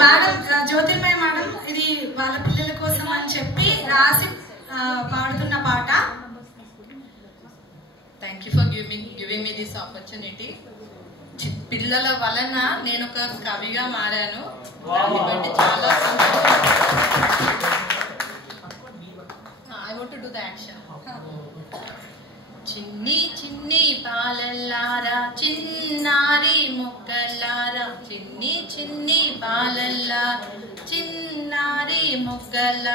Madam జ్యోతిర్మయ madam ఇది వాళ్ళ పిల్లల కోసం అని చెప్పి రాసి పాడుతున్న పాట. Thank you for giving me this opportunity. పిల్లల వలన నేను ఒక కవిగా మారాను. దాన్ని బట్టి చాలా I want to do the action. చిన్ని చిన్ని పాలల్లారా చిన్నారి మొగ్గల్లారా, చిన్ని చిన్ని పాలల్లారా చిన్నారి మొగ్గల,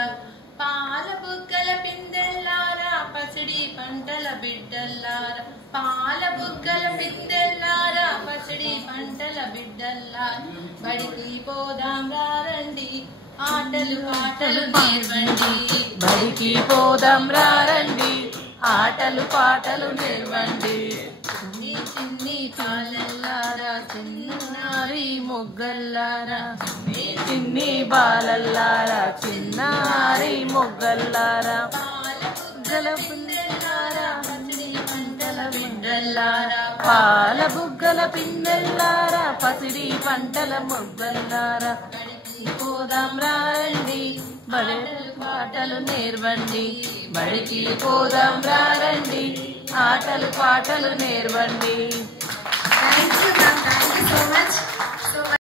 పాల బుగ్గల పిందెల్లారా పసిడి పంటల బిడ్డల్లారా, పాల బుగ్గల పిందెల్లారా పసిడి పంటల బిడ్డల్లారా, బడికి పోదాం రండి ఆటలు పాటలు నేర్వండి, బడికి పోదాం రండి ఆటలు పాటలు నేర్వండి. చిన్ని చిన్ని పాలల్లారా చిన్నారి మొగ్గల్లారా, చిన్ని బాలల్లారా చిన్నారి మొగ్గల్లారా, పాల బుగ్గల పిందెల్లారా పసిడి పంటల బిడ్డల్లారా, పాల బుగ్గల పిందెల్లారా పసిడి పంటల మొగ్గల్లారా, పోదాం రండి బడి పాటలు నేర్వండి, బడికి పోదాం రండి ఆటలు పాటలు నేర్వండి. Thank you ma'am, thank you so much.